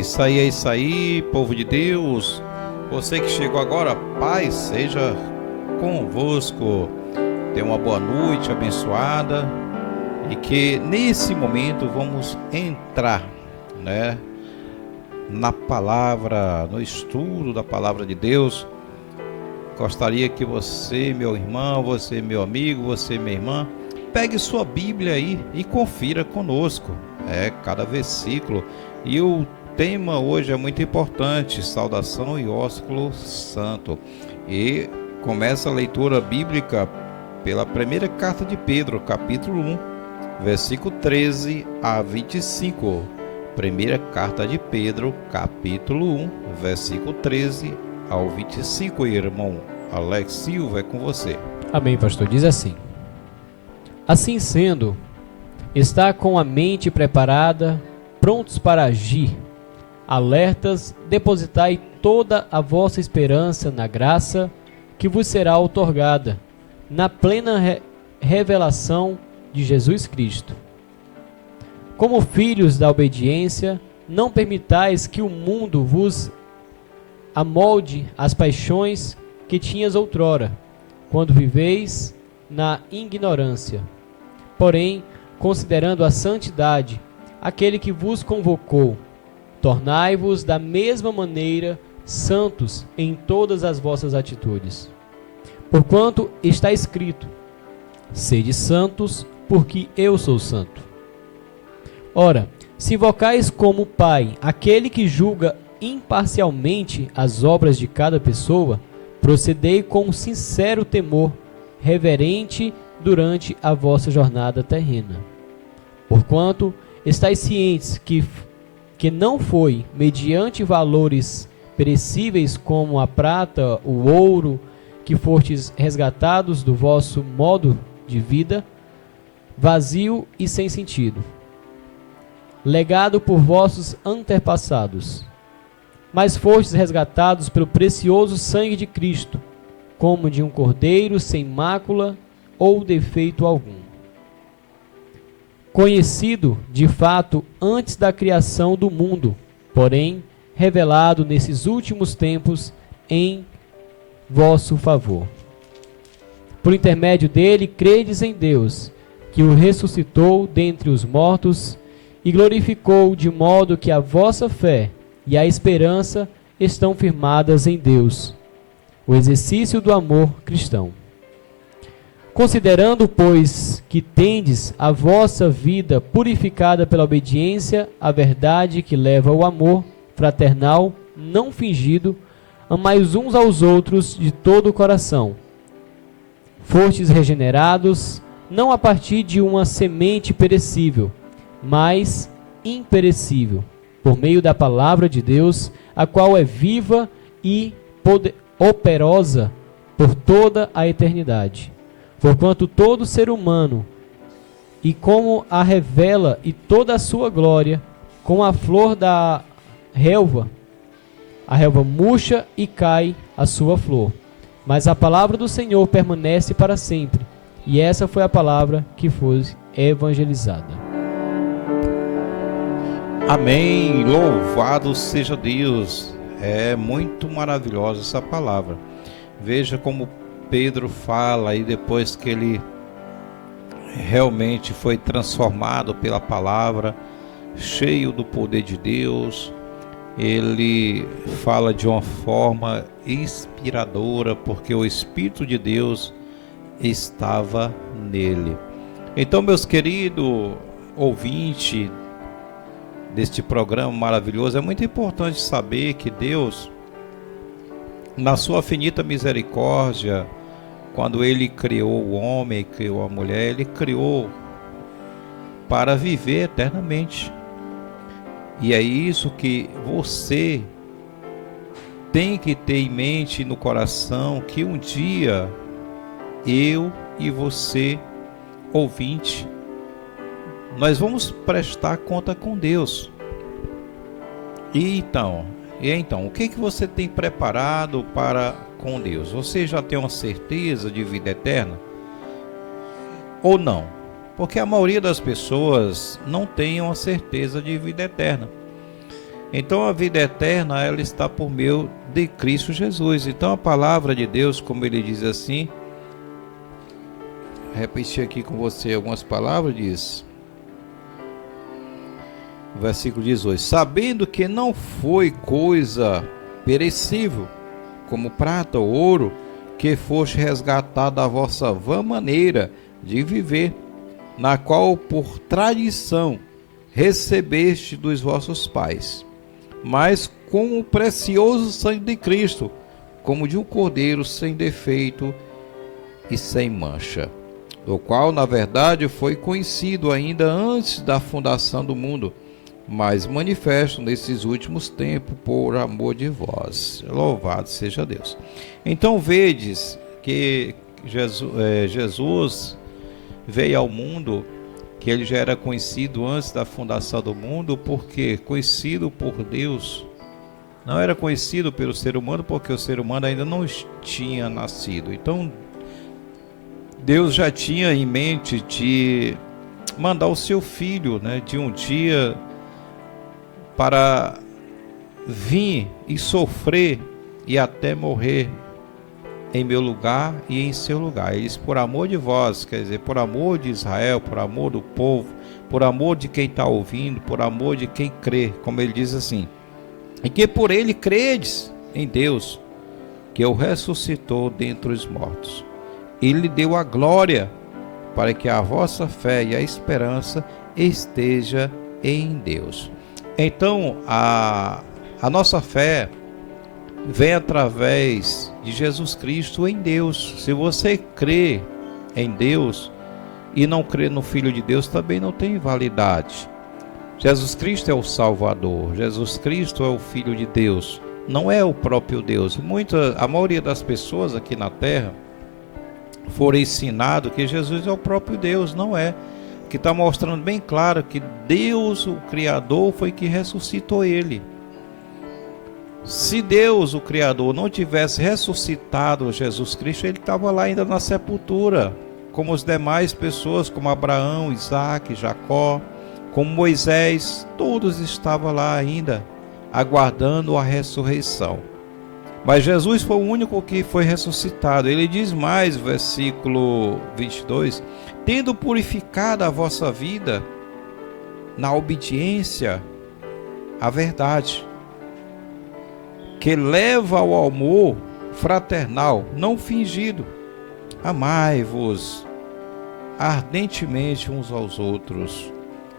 é isso aí, povo de Deus. Você que chegou agora, paz seja convosco. Tenha uma boa noite abençoada e que nesse momento vamos entrar, né, na palavra, no estudo da palavra de Deus. Gostaria que você, meu irmão, você, meu amigo, você, minha irmã, pegue sua Bíblia aí e confira conosco, cada versículo. E o tema hoje é muito importante: saudação e ósculo santo. E começa a leitura bíblica pela primeira carta de Pedro, capítulo 1, versículo 13 a 25. Primeira carta de Pedro, capítulo 1, versículo 13 ao 25, irmão Alex Silva, é com você. Amém, pastor. Diz assim: assim sendo, está com a mente preparada, prontos para agir, alertas, depositai toda a vossa esperança na graça que vos será outorgada, na plena revelação de Jesus Cristo. Como filhos da obediência, não permitais que o mundo vos amolde as paixões que tinhas outrora, quando viveis na ignorância. Porém, considerando a santidade, aquele que vos convocou, tornai-vos da mesma maneira santos em todas as vossas atitudes. Porquanto está escrito: sede santos, porque eu sou santo. Ora, se invocais como Pai aquele que julga imparcialmente as obras de cada pessoa, procedei com sincero temor reverente durante a vossa jornada terrena. Porquanto estáis cientes que não foi mediante valores perecíveis como a prata, o ouro, que fostes resgatados do vosso modo de vida, vazio e sem sentido, legado por vossos antepassados, mas fostes resgatados pelo precioso sangue de Cristo, como de um cordeiro sem mácula ou defeito algum, conhecido de fato antes da criação do mundo, porém revelado nesses últimos tempos em vosso favor. Por intermédio dele, credes em Deus, que o ressuscitou dentre os mortos e glorificou, de modo que a vossa fé e a esperança estão firmadas em Deus, o exercício do amor cristão. Considerando, pois, que tendes a vossa vida purificada pela obediência à verdade que leva ao amor fraternal não fingido, amai uns aos outros de todo o coração. Fostes regenerados, não a partir de uma semente perecível, mas imperecível, por meio da palavra de Deus, a qual é viva e operosa por toda a eternidade. Porquanto todo ser humano, e como a revela e toda a sua glória, como a flor da relva, a relva murcha e cai a sua flor. Mas a palavra do Senhor permanece para sempre. E essa foi a palavra que foi evangelizada. Amém, louvado seja Deus. É muito maravilhosa essa palavra. Veja como Pedro fala aí, depois que ele realmente foi transformado pela palavra, cheio do poder de Deus. Ele fala de uma forma inspiradora, porque o Espírito de Deus estava nele. Então, meus queridos ouvintes deste programa maravilhoso, é muito importante saber que Deus, na sua infinita misericórdia, quando Ele criou o homem, criou a mulher, Ele criou para viver eternamente. E é isso que você tem que ter em mente, no coração, que um dia eu e você, ouvinte, nós vamos prestar conta com Deus. E então, o que você tem preparado para com Deus? Você já tem uma certeza de vida eterna? Ou não? Porque a maioria das pessoas não tem uma certeza de vida eterna. Então a vida eterna, ela está por meio de Cristo Jesus. Então a palavra de Deus, como ele diz assim, repetir aqui com você algumas palavras, diz, versículo 18: sabendo que não foi coisa perecível, como prata ou ouro, que foste resgatado da vossa vã maneira de viver, na qual por tradição recebeste dos vossos pais, mas com o precioso sangue de Cristo, como de um cordeiro sem defeito e sem mancha, o qual na verdade foi conhecido ainda antes da fundação do mundo, mas manifesto nesses últimos tempos por amor de vós. Louvado seja Deus. Então vedes que Jesus veio ao mundo, que ele já era conhecido antes da fundação do mundo, porque conhecido por Deus, não era conhecido pelo ser humano, porque o ser humano ainda não tinha nascido. Então Deus já tinha em mente de mandar o seu filho, né, de um dia para vir e sofrer e até morrer em meu lugar e em seu lugar. Ele disse, por amor de vós, quer dizer, por amor de Israel, por amor do povo, por amor de quem está ouvindo, por amor de quem crê, como ele diz assim, e que por ele credes em Deus, que o ressuscitou dentre os mortos. Ele lhe deu a glória, para que a vossa fé e a esperança esteja em Deus. Então, a nossa fé vem através de Jesus Cristo em Deus. Se você crê em Deus e não crê no Filho de Deus, também não tem validade. Jesus Cristo é o Salvador, Jesus Cristo é o Filho de Deus, não é o próprio Deus. A maioria das pessoas aqui na Terra foram ensinadas que Jesus é o próprio Deus, não é. Que está mostrando bem claro que Deus, o Criador, foi que ressuscitou ele. Se Deus, o Criador, não tivesse ressuscitado Jesus Cristo, ele estava lá ainda na sepultura, como as demais pessoas, como Abraão, Isaac, Jacó, como Moisés, todos estavam lá ainda, aguardando a ressurreição. Mas Jesus foi o único que foi ressuscitado. Ele diz mais, versículo 22, tendo purificado a vossa vida na obediência à verdade, que leva ao amor fraternal, não fingido. Amai-vos ardentemente uns aos outros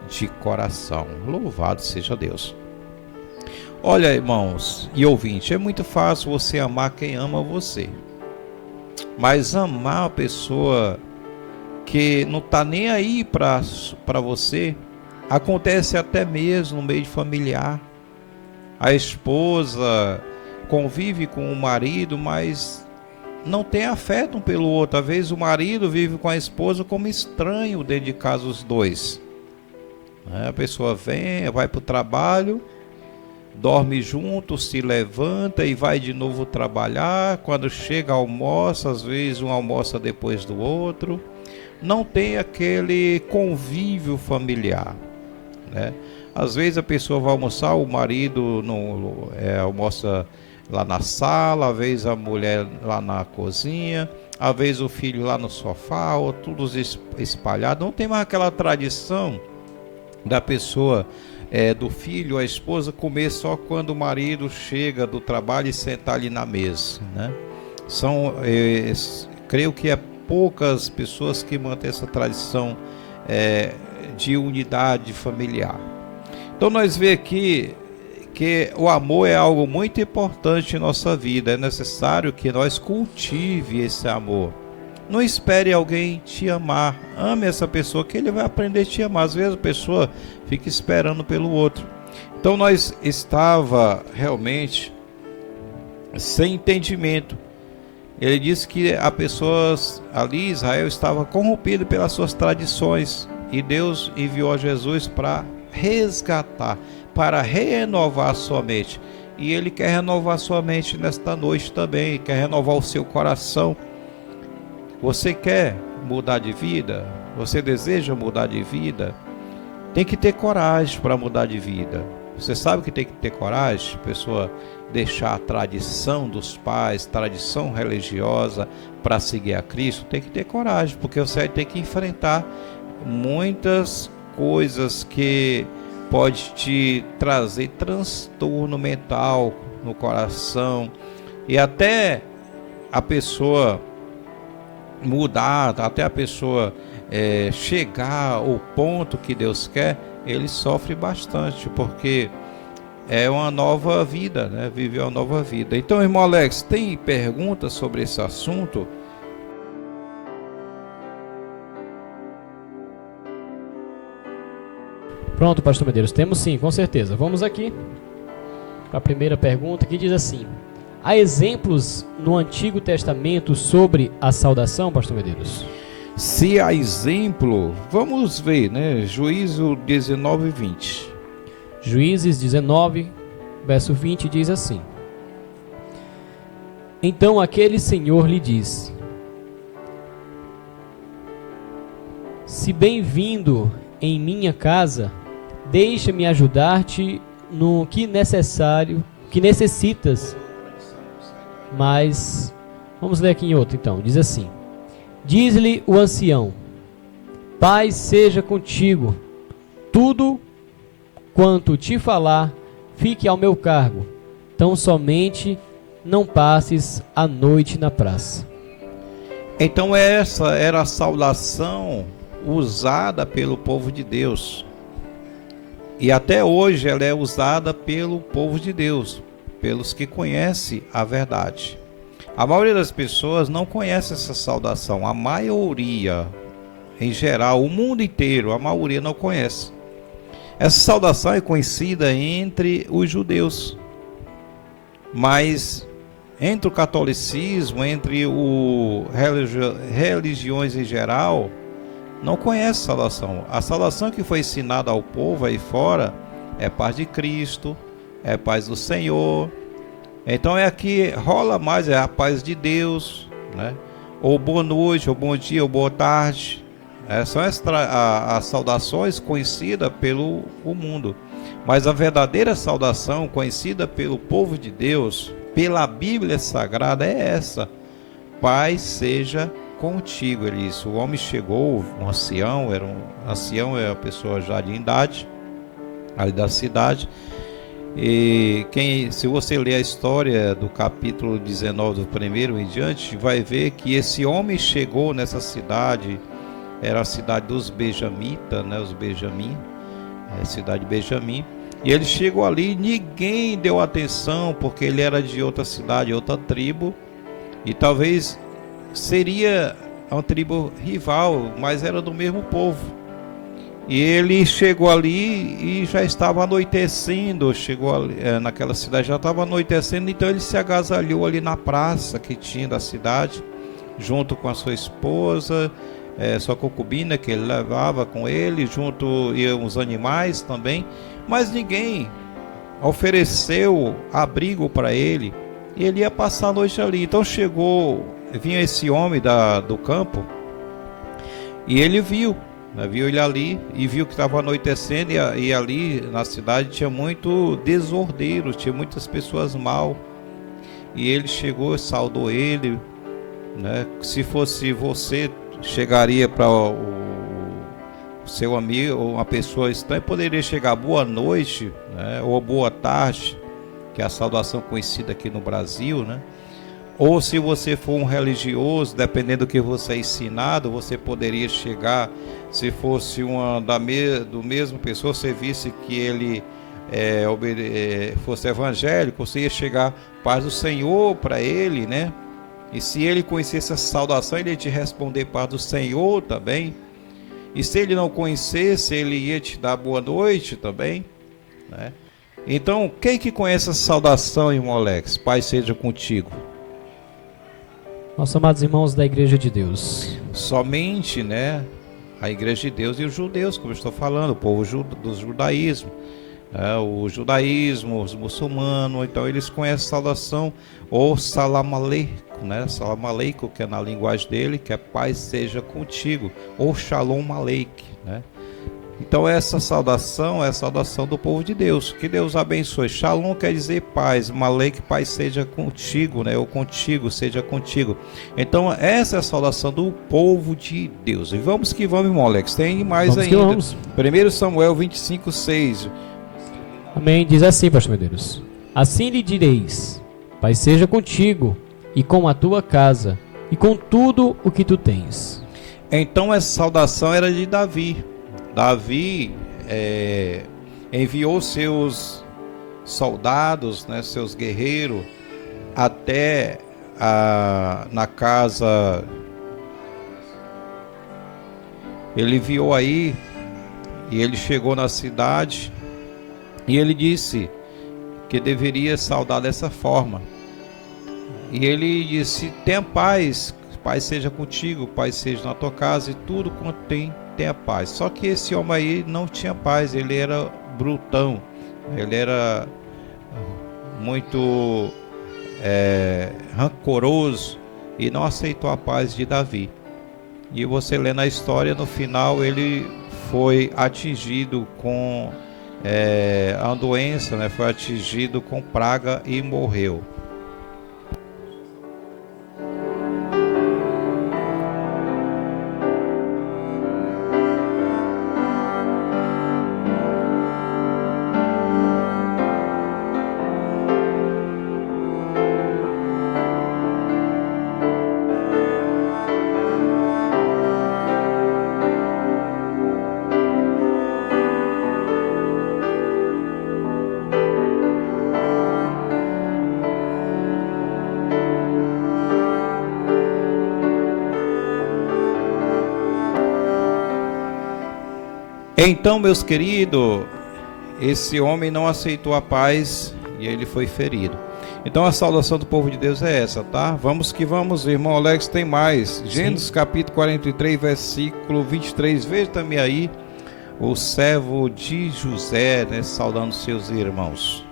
de coração. Louvado seja Deus. Olha, irmãos e ouvintes, é muito fácil você amar quem ama você. Mas amar a pessoa que não está nem aí para você, acontece até mesmo no meio familiar. A esposa convive com o marido, mas não tem afeto um pelo outro. Às vezes o marido vive com a esposa como estranho dentro de casa, os dois. A pessoa vai para o trabalho, dorme junto, se levanta e vai de novo trabalhar. Quando chega, almoça, às vezes um almoça depois do outro. Não tem aquele convívio familiar, né? Às vezes a pessoa vai almoçar, o marido almoça lá na sala, às vezes a mulher lá na cozinha, às vezes o filho lá no sofá, ou tudo espalhado. Não tem mais aquela tradição da pessoa, do filho, a esposa, comer só quando o marido chega do trabalho e sentar ali na mesa, né? Creio que é poucas pessoas que mantêm essa tradição de unidade familiar. Então nós vemos aqui que o amor é algo muito importante em nossa vida. É necessário que nós cultive esse amor. Não espere alguém te amar. Ame essa pessoa que ele vai aprender a te amar. Às vezes a pessoa fica esperando pelo outro. Então nós estava realmente sem entendimento. Ele disse que a pessoas ali, Israel, estava corrompido pelas suas tradições. E Deus enviou a Jesus para resgatar, para renovar a sua mente. E Ele quer renovar a sua mente nesta noite também. Quer renovar o seu coração. Você quer mudar de vida? Você deseja mudar de vida? Tem que ter coragem para mudar de vida. Você sabe que tem que ter coragem, a pessoa deixar a tradição dos pais, tradição religiosa, para seguir a Cristo. Tem que ter coragem, porque você tem que enfrentar muitas coisas que pode te trazer transtorno mental no coração, e até a pessoa mudar, até a pessoa chegar ao ponto que Deus quer, ele sofre bastante, porque é uma nova vida, né? Viver uma nova vida. Então, irmão Alex, tem perguntas sobre esse assunto? Pronto, pastor Medeiros, temos sim, com certeza. Vamos aqui para a primeira pergunta, que diz assim: há exemplos no Antigo Testamento sobre a saudação, pastor Medeiros? Se há exemplo, vamos ver, né? Juízo 19 e 20. Juízes 19, verso 20 diz assim: então aquele senhor lhe diz: se bem-vindo em minha casa, deixa-me ajudar-te no que necessitas. Mas vamos ler aqui em outro então. Diz assim: diz-lhe o ancião: paz seja contigo, tudo quanto te falar, fique ao meu cargo, tão somente não passes a noite na praça. Então essa era a saudação usada pelo povo de Deus, e até hoje ela é usada pelo povo de Deus, pelos que conhecem a verdade. A maioria das pessoas não conhece essa saudação, a maioria, em geral, o mundo inteiro, a maioria não conhece. Essa saudação é conhecida entre os judeus, mas entre o catolicismo, entre religiões em geral, não conhece a saudação. A saudação que foi ensinada ao povo aí fora é paz de Cristo, é paz do Senhor. Então é aqui rola mais, é a paz de Deus, né? Ou boa noite, ou bom dia, ou boa tarde. São as saudações conhecidas pelo mundo. Mas a verdadeira saudação conhecida pelo povo de Deus, pela Bíblia Sagrada, é essa: paz seja contigo. Ele disse, o homem chegou, um ancião, ancião é a pessoa já de idade, ali da cidade. E se você ler a história do capítulo 19 do primeiro em diante, vai ver que esse homem chegou nessa cidade, era a cidade dos Benjamitas, né? Os Benjamim, cidade de Benjamim. E ele chegou ali, ninguém deu atenção, porque ele era de outra cidade, outra tribo, e talvez seria uma tribo rival, mas era do mesmo povo. E ele chegou ali e já estava anoitecendo, chegou ali, naquela cidade já estava anoitecendo, então ele se agasalhou ali na praça que tinha da cidade, junto com a sua esposa, sua concubina que ele levava com ele, junto iam os animais também, mas ninguém ofereceu abrigo para ele, e ele ia passar a noite ali. Então vinha esse homem do campo, e ele viu ele ali, e viu que estava anoitecendo, e ali na cidade tinha muito desordeiro, tinha muitas pessoas mal, e ele chegou, saudou ele, né? Se fosse você, chegaria para o seu amigo ou uma pessoa estranha, poderia chegar boa noite, né? Ou boa tarde, que é a saudação conhecida aqui no Brasil, né? Ou se você for um religioso, dependendo do que você é ensinado, você poderia chegar, se fosse do mesmo pessoa, você visse que ele fosse evangélico, você ia chegar paz do Senhor para ele, né? E se ele conhecesse essa saudação, ele ia te responder paz do Senhor também. E se ele não conhecesse, ele ia te dar boa noite também, né? Então, quem que conhece essa saudação, irmão Alex? Paz seja contigo. Nossos amados irmãos da Igreja de Deus. Somente, né, a Igreja de Deus e os judeus, como eu estou falando, o povo do judaísmo, o judaísmo, os muçulmanos, então eles conhecem a saudação, ou salam aleikum, né, salam aleikum, que é na linguagem dele, que é paz seja contigo, ou shalom aleik, né, Então essa saudação é a saudação do povo de Deus. Que Deus abençoe. Shalom quer dizer paz. Malek, paz seja contigo, né? Ou contigo, seja contigo. Então essa é a saudação do povo de Deus. E vamos que vamos, irmão Alex. Tem mais Vamos ainda. que vamos. 1 Samuel 25:6. Amém. Diz assim, pastor Medeiros: assim lhe direis: paz seja contigo, e com a tua casa, e com tudo o que tu tens. Então essa saudação era de Davi. Davi enviou seus soldados, né, seus guerreiros, até na casa. Ele enviou aí, e ele chegou na cidade, e ele disse que deveria saudar dessa forma. E ele disse: tenha paz, paz seja contigo, paz seja na tua casa, e tudo quanto tenha paz. Só que esse homem aí não tinha paz, ele era brutão, ele era muito rancoroso e não aceitou a paz de Davi. E você lê na história, no final ele foi atingido com a doença, né? Foi atingido com praga e morreu. Então, meus queridos, esse homem não aceitou a paz e ele foi ferido. Então a saudação do povo de Deus é essa, tá? Vamos que vamos, irmão Alex, tem mais. Gênesis capítulo 43, versículo 23. Veja também aí o servo de José, né, saudando seus irmãos.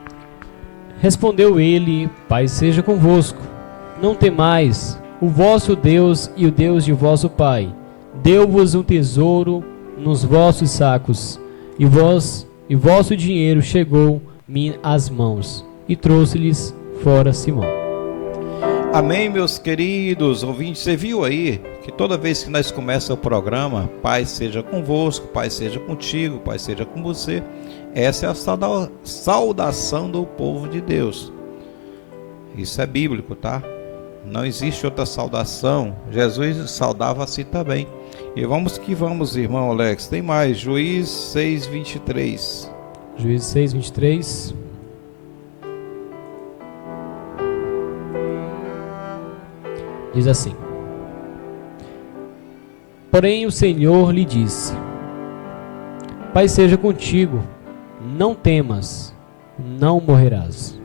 Respondeu ele: paz seja convosco, não temais, o vosso Deus e o Deus de vosso pai deu-vos um tesouro nos vossos sacos, e vosso dinheiro chegou-me às mãos, e trouxe-lhes fora Simão. Amém, meus queridos ouvintes. Você viu aí que toda vez que nós começamos o programa, paz seja convosco, paz seja contigo, paz seja com você, essa é a saudação do povo de Deus. Isso é bíblico, tá? Não existe outra saudação. Jesus saudava assim também. E vamos que vamos, irmão Alex. Tem mais. Juízes 6:23. Juízes 6:23. Diz assim: porém o Senhor lhe disse: paz seja contigo, não temas, não morrerás.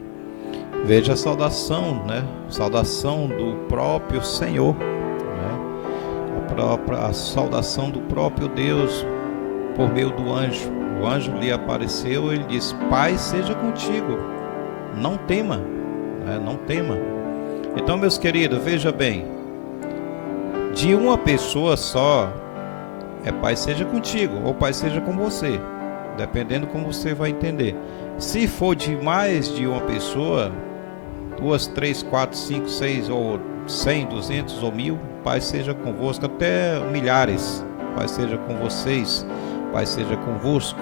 Veja a saudação, né? Saudação do próprio Senhor, né? A saudação do próprio Deus por meio do anjo. O anjo lhe apareceu e ele disse: paz seja contigo, não tema, né? Não tema. Então, meus queridos, veja bem, de uma pessoa só é paz seja contigo ou paz seja com você, dependendo como você vai entender. Se for de mais de uma pessoa, 2, 3, 4, 5, 6 ou 100, 200 ou 1000, paz seja convosco, até milhares, paz seja com vocês, paz seja convosco.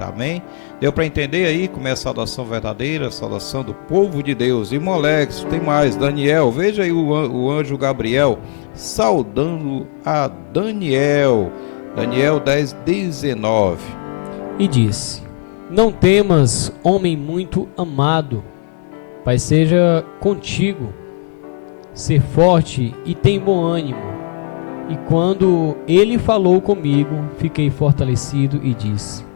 Amém? Deu para entender aí como é a saudação verdadeira, a saudação do povo de Deus. Irmão Alex, tem mais. Daniel, veja aí o anjo Gabriel saudando a Daniel. Daniel 10:19. E disse: não temas, homem muito amado, paz seja contigo, ser forte e tem bom ânimo. E quando ele falou comigo, fiquei fortalecido e disse: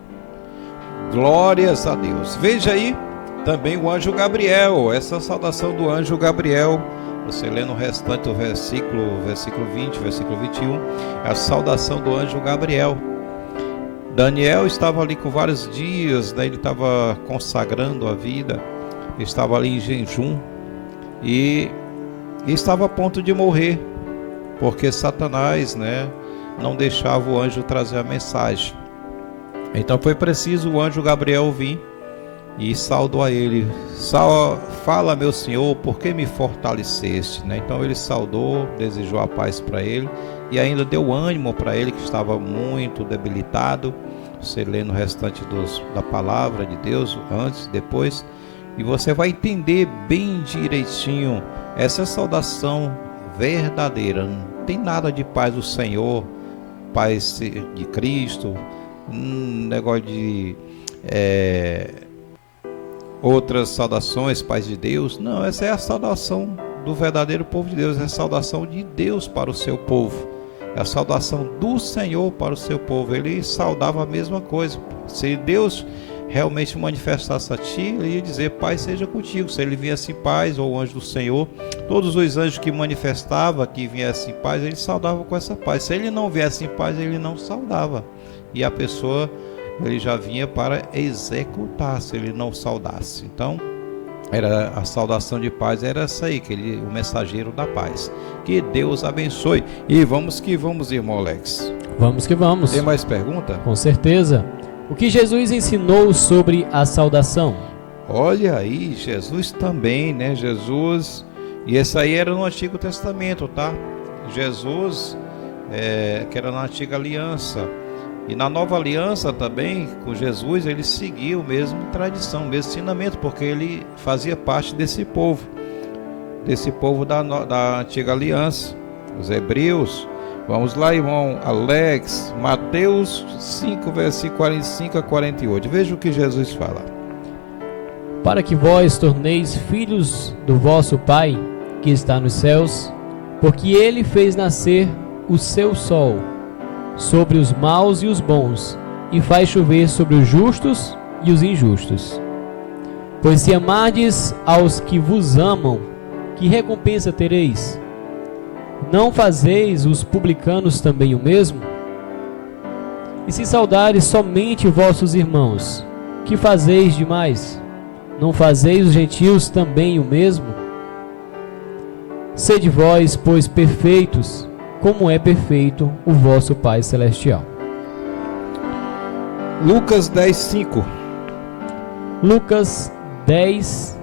glórias a Deus. Veja aí também o anjo Gabriel, essa saudação do anjo Gabriel. Você lê no restante do versículo 20, versículo 21, a saudação do anjo Gabriel. Daniel estava ali com vários dias, né? Ele estava consagrando a vida, estava ali em jejum e estava a ponto de morrer, porque Satanás, né, não deixava o anjo trazer a mensagem. Então foi preciso o anjo Gabriel vir e saudou a ele. Fala, meu Senhor, por que me fortaleceste? Né? Então ele saudou, desejou a paz para ele e ainda deu ânimo para ele, que estava muito debilitado. Você lê no restante da palavra de Deus, antes e depois, e você vai entender bem direitinho essa saudação verdadeira. Não tem nada de paz do Senhor, paz de Cristo, negócio de outras saudações, paz de Deus. Não, essa é a saudação do verdadeiro povo de Deus, é a saudação de Deus para o seu povo, é a saudação do Senhor para o seu povo. Ele saudava a mesma coisa. Se Deus realmente manifestasse a ti, ele ia dizer: paz seja contigo. Se ele viesse em paz, ou o anjo do Senhor, todos os anjos que manifestava que viesse em paz, ele saudava com essa paz. Se ele não viesse em paz, ele não saudava, e a pessoa, ele já vinha para executar se ele não saudasse. Então era a saudação de paz, era essa aí, o mensageiro da paz. Que Deus abençoe. E vamos que vamos, irmão Alex. Vamos que vamos. Tem mais pergunta? Com certeza. O que Jesus ensinou sobre a saudação? Olha aí, Jesus também, né? Jesus, e esse aí era no Antigo Testamento, tá? Jesus, que era na Antiga Aliança. E na Nova Aliança também, com Jesus, ele seguiu a mesma tradição, o mesmo ensinamento, porque ele fazia parte desse povo da Antiga Aliança, os hebreus. Vamos lá, irmão Alex, Mateus 5, versículo 45 a 48. Veja o que Jesus fala. Para que vós torneis filhos do vosso Pai, que está nos céus, porque ele fez nascer o seu sol sobre os maus e os bons, e faz chover sobre os justos e os injustos. Pois se amardes aos que vos amam, que recompensa tereis? Não fazeis os publicanos também o mesmo? E se saudares somente vossos irmãos, que fazeis demais? Não fazeis os gentios também o mesmo? Sede vós, pois, perfeitos, como é perfeito o vosso Pai Celestial. Lucas 10:5. Lucas 10.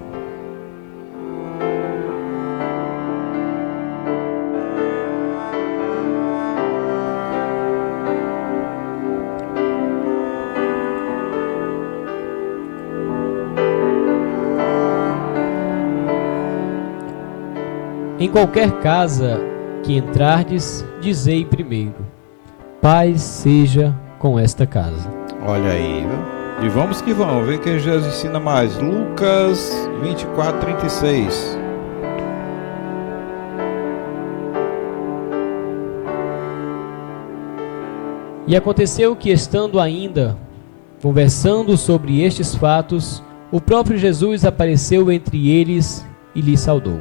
Em qualquer casa que entrardes, dizei primeiro: paz seja com esta casa. Olha aí, viu? E vamos que vamos, ver quem Jesus ensina mais. Lucas 24:36. E aconteceu que, estando ainda conversando sobre estes fatos, o próprio Jesus apareceu entre eles e lhes saudou: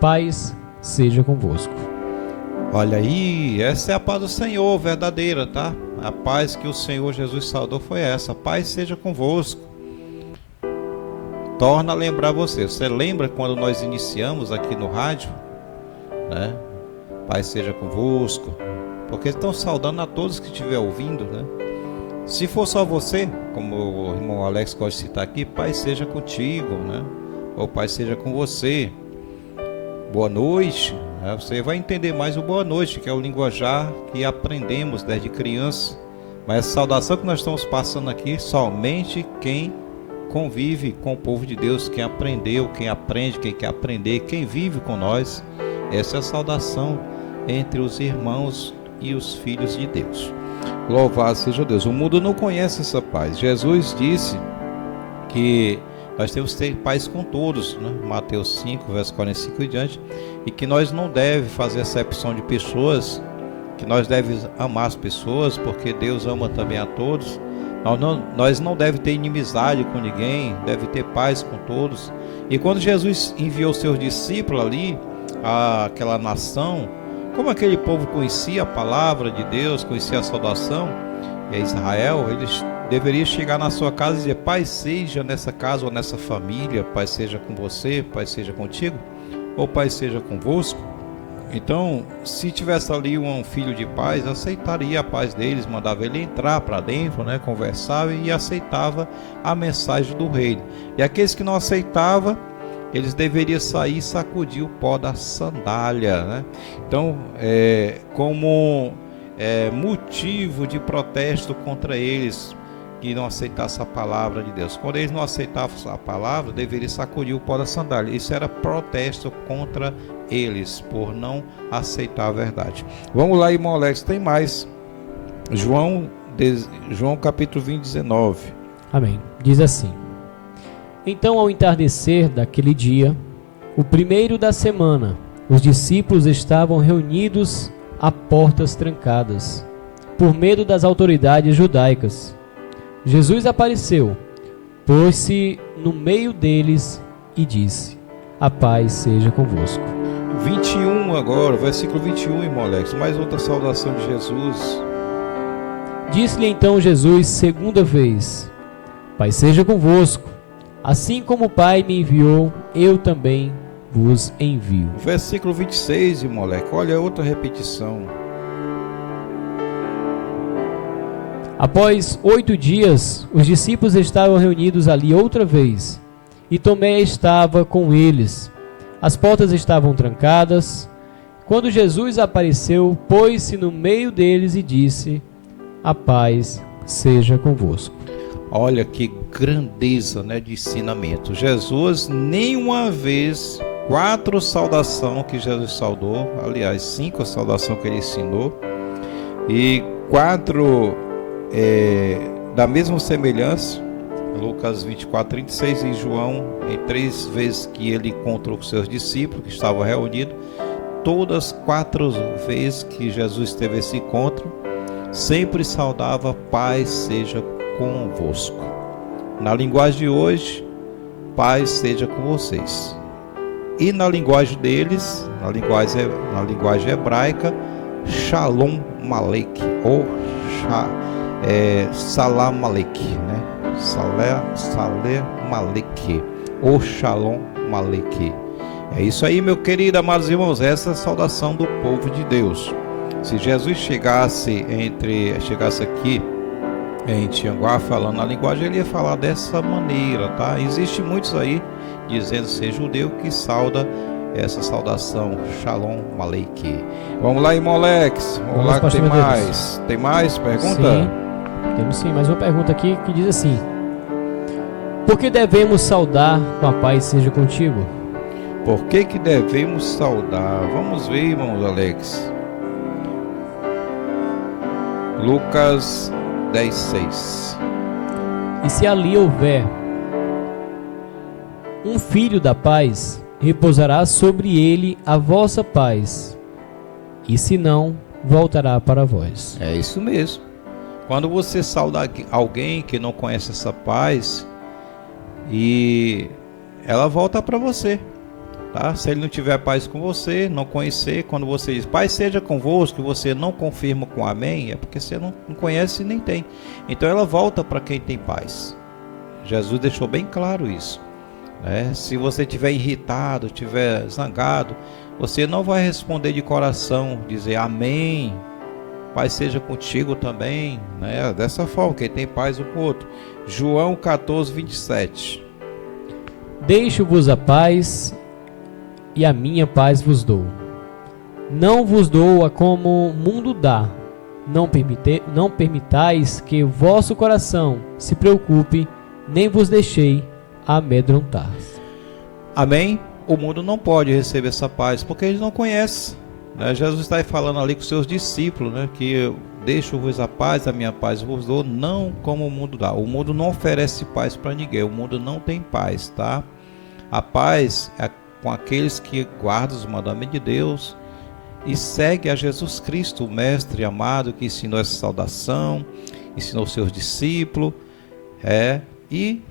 paz seja convosco. Olha aí, essa é a paz do Senhor verdadeira, tá? A paz que o Senhor Jesus saudou foi essa: paz seja convosco. Torna a lembrar você lembra quando nós iniciamos aqui no rádio, né? Paz seja convosco, porque estão saudando a todos que estiver ouvindo, né? Se for só você, como o irmão Alex gosta de citar aqui, paz seja contigo, né? Ou paz seja com você. Boa noite, né? Você vai entender mais o boa noite, que é o linguajar que aprendemos desde criança. Mas a saudação que nós estamos passando aqui, somente quem convive com o povo de Deus, quem aprendeu, quem aprende, quem quer aprender, quem vive com nós. Essa é a saudação entre os irmãos e os filhos de Deus. Louvado seja Deus. O mundo não conhece essa paz. Jesus disse que nós temos que ter paz com todos, né? Mateus 5, verso 45 e diante, e que nós não devemos fazer acepção de pessoas, que nós devemos amar as pessoas, porque Deus ama também a todos. Nós não devemos ter inimizade com ninguém, deve ter paz com todos. E quando Jesus enviou seus discípulos ali, àquela nação, como aquele povo conhecia a palavra de Deus, conhecia a saudação, e a Israel, eles deveria chegar na sua casa e dizer: paz seja nessa casa ou nessa família, paz seja com você, paz seja contigo, ou paz seja convosco. Então, se tivesse ali um filho de paz, aceitaria a paz deles, mandava ele entrar para dentro, né, conversava e aceitava a mensagem do reino. E aqueles que não aceitavam, eles deveriam sair e sacudir o pó da sandália, né? Então, como motivo de protesto contra eles que não aceitassem a palavra de Deus. Quando eles não aceitavam a palavra, deveriam sacudir o pó da sandália. Isso era protesto contra eles por não aceitar a verdade. Vamos lá, irmão Alex, tem mais. João capítulo 20, 19. Amém. Diz assim: Então, ao entardecer daquele dia, o primeiro da semana, os discípulos estavam reunidos a portas trancadas, por medo das autoridades judaicas. Jesus apareceu, pôs-se no meio deles e disse: A paz seja convosco. 21 agora, versículo 21, irmão Alex, mais outra saudação de Jesus. Disse-lhe então Jesus segunda vez: Pai seja convosco. Assim como o Pai me enviou, eu também vos envio. Versículo 26, irmão Alex, olha outra repetição. Após 8 dias, os discípulos estavam reunidos ali outra vez, e Tomé estava com eles. As portas estavam trancadas. Quando Jesus apareceu, pôs-se no meio deles e disse: A paz seja convosco. Olha que grandeza, né, de ensinamento. Jesus nenhuma vez, 4 saudações que Jesus saudou, aliás 5 saudações que ele ensinou, e 4 da mesma semelhança, Lucas 24, 36 e João, em 3 vezes que ele encontrou com seus discípulos que estavam reunidos, todas 4 vezes que Jesus teve esse encontro, sempre saudava: paz seja convosco. Na linguagem de hoje, paz seja com vocês. E na linguagem deles, na linguagem hebraica, Shalom Aleichem, ou Salam Aleichem, né? Salem Aleichem, ou Shalom Aleichem. É isso aí, meu querido, amados irmãos, essa é a saudação do povo de Deus. Se Jesus chegasse aqui em Tianguá falando a linguagem, ele ia falar dessa maneira, tá? Existe muitos aí dizendo ser judeu que sauda essa saudação, Shalom Aleichem. Vamos lá, irmão Alex, vamos lá que tem mais. Tem mais pergunta? Sim, temos sim, mais uma pergunta aqui que diz assim: Por que devemos saudar com a paz seja contigo? Por que devemos saudar? Vamos ver, irmão Alex. Lucas 10:6. E se ali houver um filho da paz, repousará sobre ele a vossa paz, e se não, voltará para vós. É isso mesmo. Quando você sauda alguém que não conhece essa paz, e ela volta para você, tá? Se ele não tiver paz com você, não conhecer, quando você diz paz seja convosco, e você não confirma com amém, é porque você não conhece e nem tem. Então ela volta para quem tem paz. Jesus deixou bem claro isso. Se você estiver irritado, estiver zangado, você não vai responder de coração, dizer amém, paz seja contigo também, né? Dessa forma, quem tem paz um com o outro. João 14, 27. Deixo-vos a paz, e a minha paz vos dou. Não vos dou a como o mundo dá. Não permitais que o vosso coração se preocupe, nem vos deixei amedrontar. Amém? O mundo não pode receber essa paz porque ele não conhece, né? Jesus está falando ali com seus discípulos, né? Que eu deixo-vos a paz, a minha paz vos dou, não como o mundo dá. O mundo não oferece paz para ninguém, o mundo não tem paz, tá? A paz é com aqueles que guardam os mandamentos de Deus e seguem a Jesus Cristo, o mestre amado que ensinou essa saudação, ensinou seus discípulos, e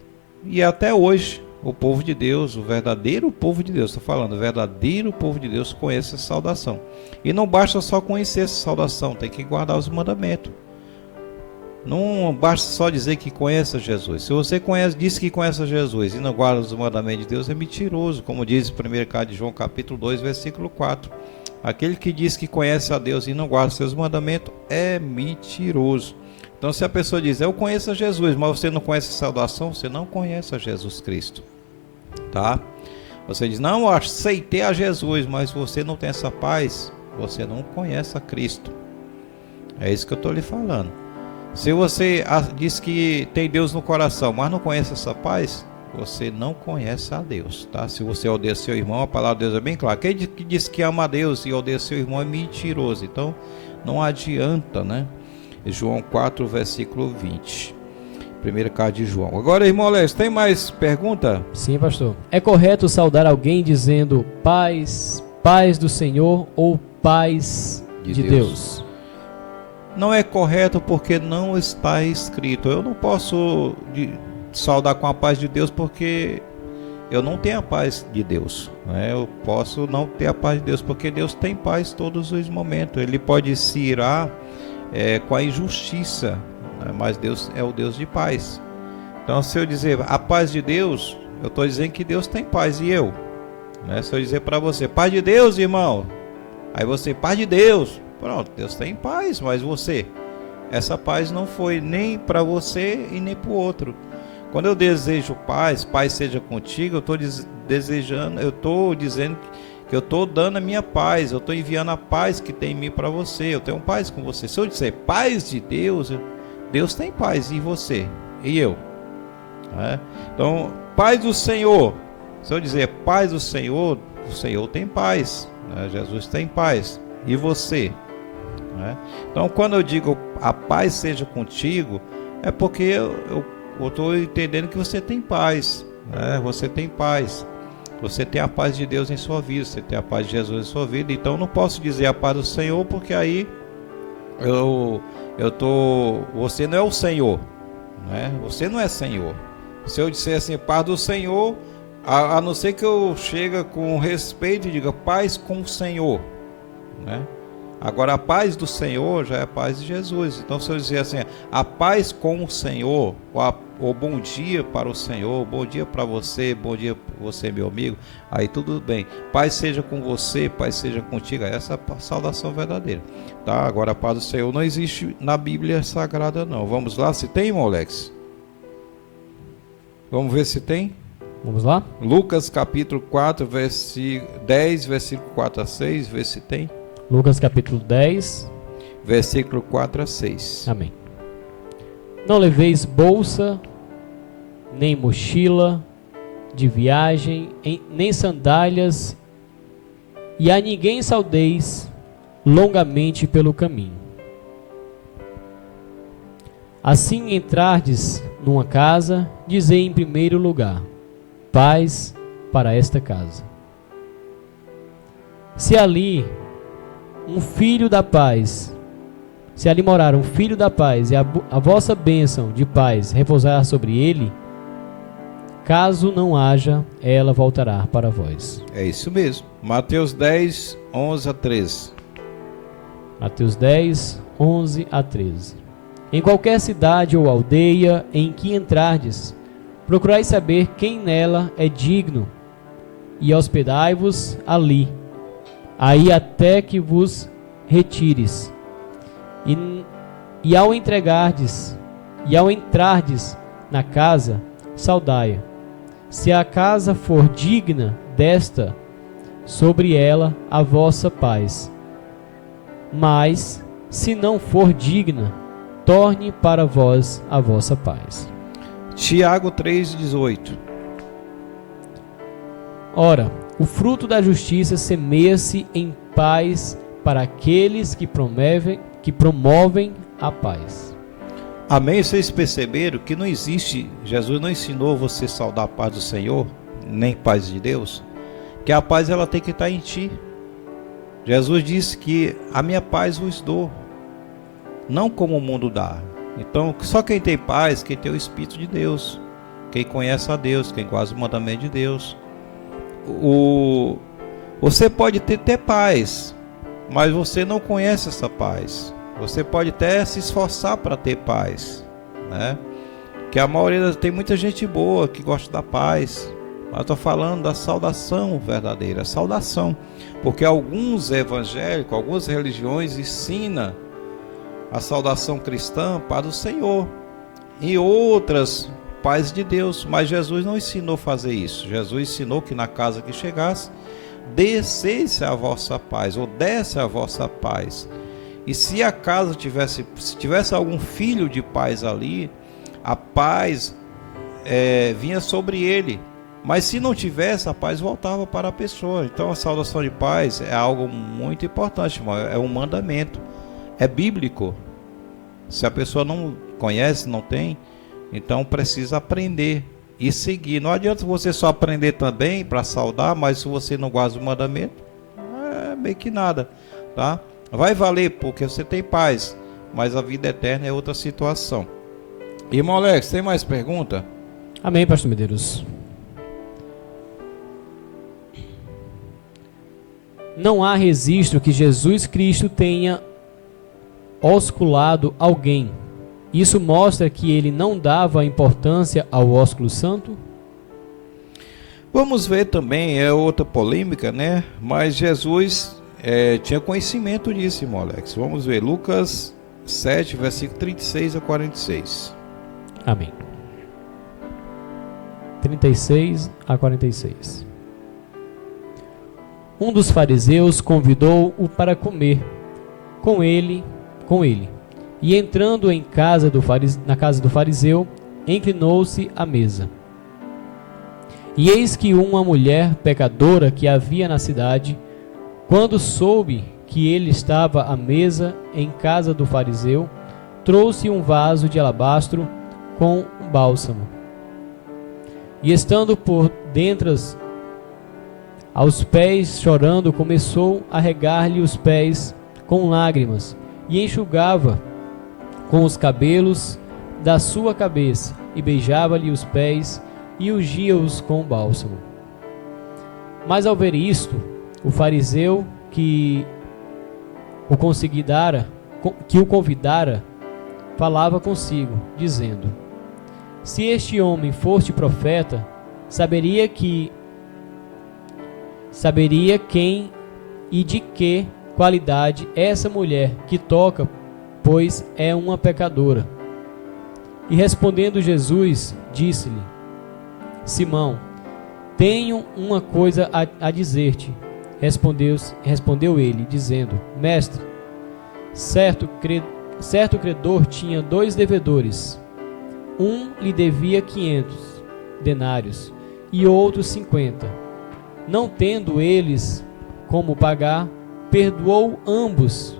até hoje o povo de Deus, o verdadeiro povo de Deus, estou falando, o verdadeiro povo de Deus conhece essa saudação. E não basta só conhecer essa saudação, tem que guardar os mandamentos. Não basta só dizer que conhece Jesus. Se você diz que conhece Jesus e não guarda os mandamentos de Deus, é mentiroso, como diz 1 carta de João, capítulo 2, versículo 4. Aquele que diz que conhece a Deus e não guarda seus mandamentos é mentiroso. Então, se a pessoa diz, eu conheço a Jesus, mas você não conhece a salvação, você não conhece a Jesus Cristo, tá? Você diz, não, eu aceitei a Jesus, mas você não tem essa paz, você não conhece a Cristo. É isso que eu estou lhe falando. Se você diz que tem Deus no coração, mas não conhece essa paz, você não conhece a Deus, tá? Se você odeia seu irmão, a palavra de Deus é bem clara. Quem diz que ama a Deus e odeia seu irmão é mentiroso. Então, não adianta, né? João 4, versículo 20. Primeira carta de João. Agora, irmão Alex, tem mais pergunta? Sim, pastor. É correto saudar alguém dizendo paz, paz do Senhor ou paz de Deus? Não é correto porque não está escrito. Eu não posso saudar com a paz de Deus porque eu não tenho a paz de Deus, né? Eu posso não ter a paz de Deus porque Deus tem paz todos os momentos. Ele pode se irar com a injustiça, né? Mas Deus é o Deus de paz. Então, se eu dizer a paz de Deus, eu estou dizendo que Deus tem paz e eu, né? Se eu dizer para você, paz de Deus, irmão, aí você, paz de Deus, pronto, Deus tem paz, mas você, essa paz não foi nem para você e nem para o outro. Quando eu desejo paz, paz seja contigo, eu estou desejando, eu estou dizendo que eu estou dando a minha paz, eu estou enviando a paz que tem em mim para você, eu tenho paz com você. Se eu disser paz de Deus, Deus tem paz, e você? E eu? Né? Então, paz do Senhor, se eu dizer paz do Senhor, o Senhor tem paz, né? Jesus tem paz, e você? Né? Então, quando eu digo a paz seja contigo, é porque eu estou entendendo que você tem paz, né? Você tem paz, você tem a paz de Deus em sua vida, você tem a paz de Jesus em sua vida. Então não posso dizer a paz do Senhor, porque aí você não é o Senhor, né? Você não é Senhor. Se eu disser assim, paz do Senhor, a não ser que eu chegue com respeito e diga paz com o Senhor, né? Agora a paz do Senhor já é a paz de Jesus. Então, se eu dizer assim, a paz com o Senhor, ou bom dia para o Senhor, bom dia para você, bom dia para você, meu amigo, aí tudo bem. Paz seja com você, paz seja contigo. Essa é a saudação verdadeira, tá? Agora a paz do Senhor não existe na Bíblia Sagrada, não. Vamos lá, se tem, irmão Alex? Vamos ver se tem? Vamos lá? Lucas capítulo 4, versículo 10, versículo 4 a 6, vê se tem. Lucas capítulo 10, versículo 4 a 6. Amém. Não leveis bolsa, nem mochila de viagem, nem sandálias, e a ninguém saudeis longamente pelo caminho. Assim entrardes numa casa, dizei em primeiro lugar, paz para esta casa. Se ali morar um filho da paz e a vossa bênção de paz repousar sobre ele, caso não haja, ela voltará para vós. É isso mesmo. Mateus 10, 11 a 13. Mateus 10, 11 a 13. Em qualquer cidade ou aldeia em que entrardes, procurai saber quem nela é digno, e hospedai-vos ali. Aí até que vos retires, e ao entrardes na casa, saudai-a. Se a casa for digna desta, sobre ela a vossa paz. Mas, se não for digna, torne para vós a vossa paz. Tiago 3,18. Ora, o fruto da justiça semeia-se em paz para aqueles que promovem a paz. Amém? Vocês perceberam que não existe, Jesus não ensinou você a saudar a paz do Senhor, nem paz de Deus, que a paz ela tem que estar em ti. Jesus disse que a minha paz vos dou, não como o mundo dá. Então, só quem tem paz, quem tem o Espírito de Deus, quem conhece a Deus, quem guarda o mandamento de Deus. Você pode ter paz, mas você não conhece essa paz. Você pode até se esforçar para ter paz, né? Que a maioria tem muita gente boa que gosta da paz. Mas eu estou falando da saudação verdadeira, saudação. Porque alguns evangélicos, algumas religiões ensinam a saudação cristã para o Senhor. E outras, paz de Deus. Mas Jesus não ensinou a fazer isso. Jesus ensinou que na casa que chegasse, descesse a vossa paz, ou desce a vossa paz. E se a casa tivesse algum filho de paz ali, a paz vinha sobre ele. Mas se não tivesse, a paz voltava para a pessoa. Então a saudação de paz é algo muito importante, irmão. É um mandamento, é bíblico. Se a pessoa não conhece, não tem, então precisa aprender e seguir. Não adianta você só aprender também para saudar, mas se você não guarda o mandamento, é meio que nada, tá? Vai valer porque você tem paz, mas a vida eterna é outra situação. Irmão Alex, tem mais pergunta? Amém, pastor Medeiros. Não há registro que Jesus Cristo tenha osculado alguém. Isso mostra que ele não dava importância ao ósculo santo? Vamos ver também, é outra polêmica, né? Mas Jesus tinha conhecimento disso, irmão Alex. Vamos ver, Lucas 7, versículo 36 a 46. Amém. 36 a 46. Um dos fariseus convidou-o para comer com ele. E entrando na casa do fariseu, inclinou-se à mesa. E eis que uma mulher pecadora que havia na cidade, quando soube que ele estava à mesa em casa do fariseu, trouxe um vaso de alabastro com um bálsamo. E estando por dentro aos pés, chorando, começou a regar-lhe os pés com lágrimas, e enxugava com os cabelos da sua cabeça, e beijava-lhe os pés, e ungia-os com bálsamo. Mas ao ver isto, o fariseu que o convidara, falava consigo, dizendo: se este homem fosse profeta, saberia quem e de que qualidade essa mulher que toca, pois é uma pecadora. E respondendo Jesus, disse-lhe: Simão, tenho uma coisa a dizer-te. Respondeu ele, dizendo: Mestre, certo credor tinha 2 devedores. Um lhe devia 500 denários e outro 50. Não tendo eles como pagar, perdoou ambos.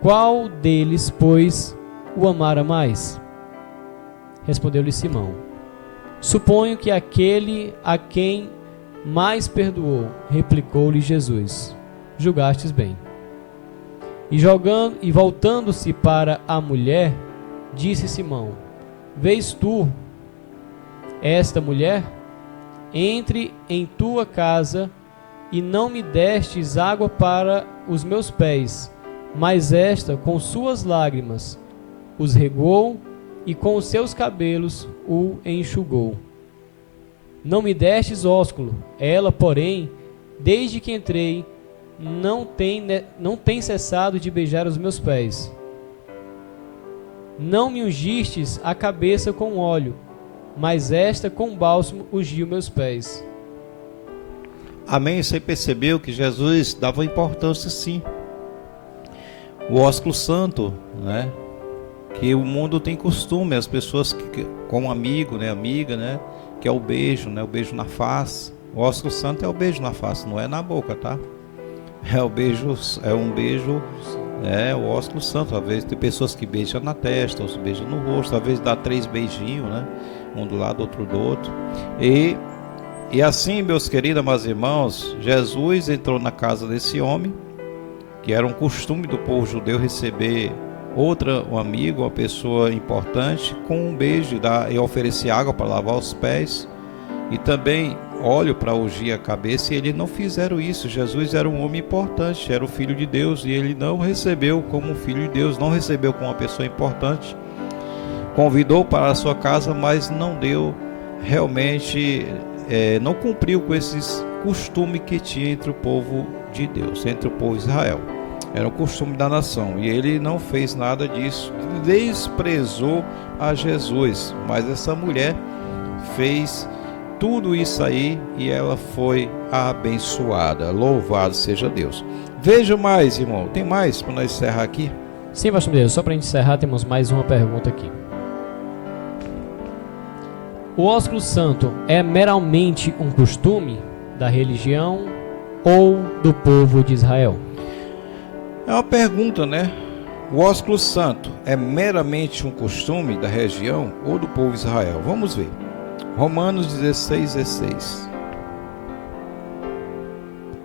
Qual deles, pois, o amara mais? Respondeu-lhe Simão: suponho que aquele a quem mais perdoou. Replicou-lhe Jesus: julgastes bem. E voltando-se para a mulher, disse Simão: vês tu esta mulher? Entre em tua casa e não me destes água para os meus pés, mas esta com suas lágrimas os regou e com os seus cabelos o enxugou. Não me destes ósculo, ela, porém, desde que entrei, não tem cessado de beijar os meus pés. Não me ungistes a cabeça com óleo, mas esta com bálsamo ungiu meus pés. Amém? Você percebeu que Jesus dava importância, sim. O ósculo santo, né? Que o mundo tem costume, as pessoas com amigo, né, amiga, né, que é o beijo, né, o beijo na face. O ósculo santo é o beijo na face, não é na boca, tá? É um beijo, o ósculo santo. Às vezes tem pessoas que beijam na testa, outros beijam no rosto, às vezes dá 3 beijinhos, né? Um do lado, outro do outro. E assim, meus queridos, meus irmãos, Jesus entrou na casa desse homem, que era um costume do povo judeu receber um amigo, uma pessoa importante, com um beijo e oferecer água para lavar os pés. E também óleo para ungir a cabeça, e eles não fizeram isso. Jesus era um homem importante, era o Filho de Deus, e ele não recebeu como Filho de Deus, não recebeu como uma pessoa importante. Convidou para a sua casa, mas não deu realmente, não cumpriu com esses costumes que tinha entre o povo de Deus, entre o povo de Israel. Era o costume da nação, e ele não fez nada disso, desprezou a Jesus. Mas essa mulher fez tudo isso aí e ela foi abençoada. Louvado seja Deus. Veja mais, irmão, tem mais para nós encerrar aqui? Sim, pastor Deus, só para encerrar, temos mais uma pergunta aqui. O ósculo santo é meramente um costume da religião ou do povo de Israel? É uma pergunta, né? O ósculo santo é meramente um costume da região ou do povo de Israel? Vamos ver. Romanos 16:16.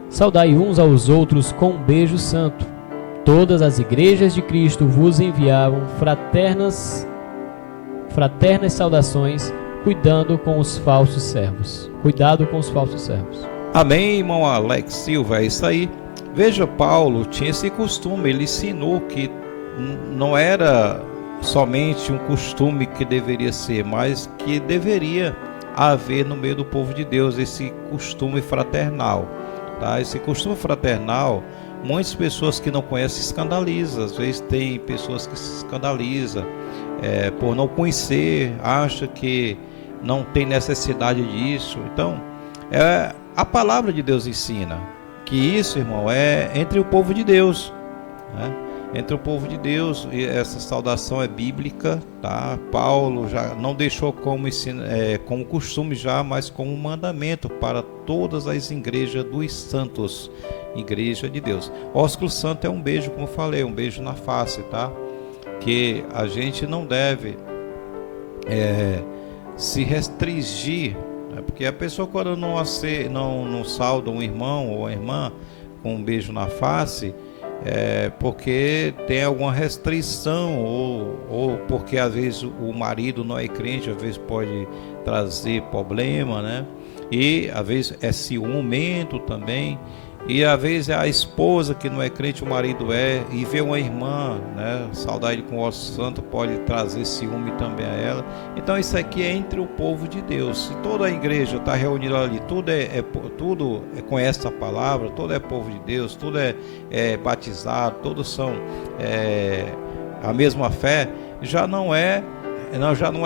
Saudai uns aos outros com um beijo santo. Todas as igrejas de Cristo vos enviavam fraternas saudações, cuidado com os falsos servos. Cuidado com os falsos servos. Amém, irmão Alex Silva, é isso aí. Veja, Paulo tinha esse costume, ele ensinou que não era somente um costume que deveria ser, mas que deveria haver no meio do povo de Deus esse costume fraternal, tá? Esse costume fraternal, muitas pessoas que não conhecem se escandalizam. Às vezes tem pessoas que se escandalizam por não conhecer, acham que não tem necessidade disso. Então, a palavra de Deus ensina que isso, irmão, é entre o povo de Deus, né? Entre o povo de Deus, e essa saudação é bíblica, tá? Paulo já não deixou como costume já, mas como mandamento para todas as igrejas dos santos, igreja de Deus. Ósculo santo é um beijo, como eu falei, um beijo na face, tá? Que a gente não deve se restringir, né? Porque a pessoa, quando não sauda um irmão ou uma irmã com um beijo na face, porque tem alguma restrição, ou porque às vezes o marido não é crente, às vezes pode trazer problema, né? E às vezes é ciumento também, e às vezes é a esposa que não é crente, o marido e vê uma irmã, né, saudar ele com o ósculo santo, pode trazer ciúme também a ela. Então isso aqui é entre o povo de Deus. Se toda a igreja está reunida ali, tudo conhece a palavra, todo é povo de Deus, tudo é batizado, todos são a mesma fé, já não é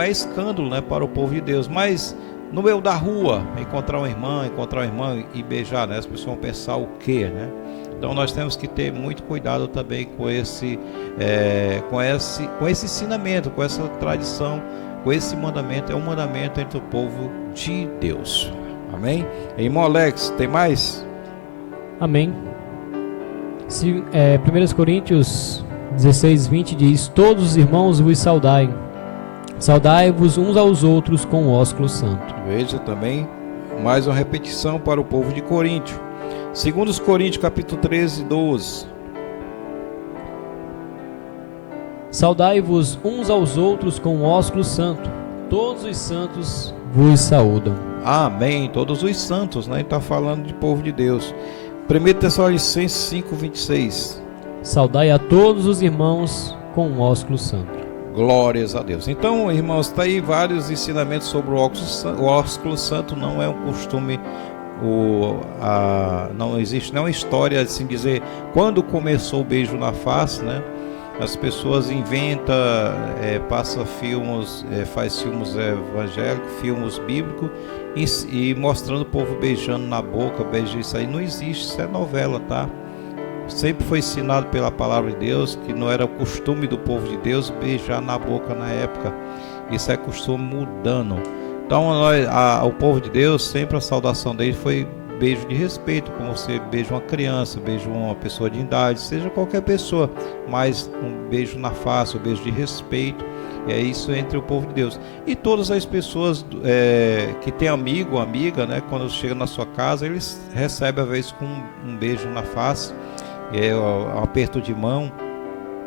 escândalo, né, para o povo de Deus. Mas no meio da rua, encontrar uma irmã e beijar, né? As pessoas vão pensar o quê, né? Então nós temos que ter muito cuidado também com esse ensinamento, com essa tradição, com esse mandamento. É um mandamento entre o povo de Deus. Amém? Irmão Alex, tem mais? Amém. 1 Coríntios 16:20 diz: todos os irmãos vos saudai. Saudai-vos uns aos outros com o ósculo santo. Veja também mais uma repetição para o povo de Coríntio. 2 Coríntios capítulo 13:12. Saudai-vos uns aos outros com o ósculo santo. Todos os santos vos saúdam. Amém. Todos os santos, né? Está falando de povo de Deus. 1 Tessalonicenses 5:26. Saudai a todos os irmãos com o ósculo santo. Glórias a Deus. Então, irmãos, está aí vários ensinamentos sobre o ósculo santo. Não é um costume, não existe nenhuma história assim dizer quando começou o beijo na face, né? As pessoas inventam, passa filmes, faz filmes evangélicos, filmes bíblicos e mostrando o povo beijando na boca, isso aí não existe, isso é novela, tá? Sempre foi ensinado pela palavra de Deus que não era o costume do povo de Deus beijar na boca na época. Isso é costume mudando. Então o povo de Deus, sempre a saudação dele foi beijo de respeito, como você beija uma criança, beija uma pessoa de idade, seja qualquer pessoa, mas um beijo na face, um beijo de respeito. É isso entre o povo de Deus. E todas as pessoas que têm amigo ou amiga, né, quando chega na sua casa, eles recebem às vezes com um beijo na face, um aperto de mão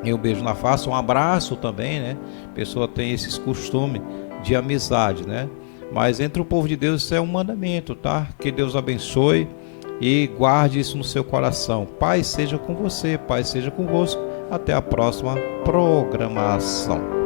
e um beijo na face, um abraço também, né? A pessoa tem esses costumes de amizade, né? Mas entre o povo de Deus isso é um mandamento, tá? Que Deus abençoe e guarde isso no seu coração. Paz seja com você, paz seja convosco. Até a próxima programação.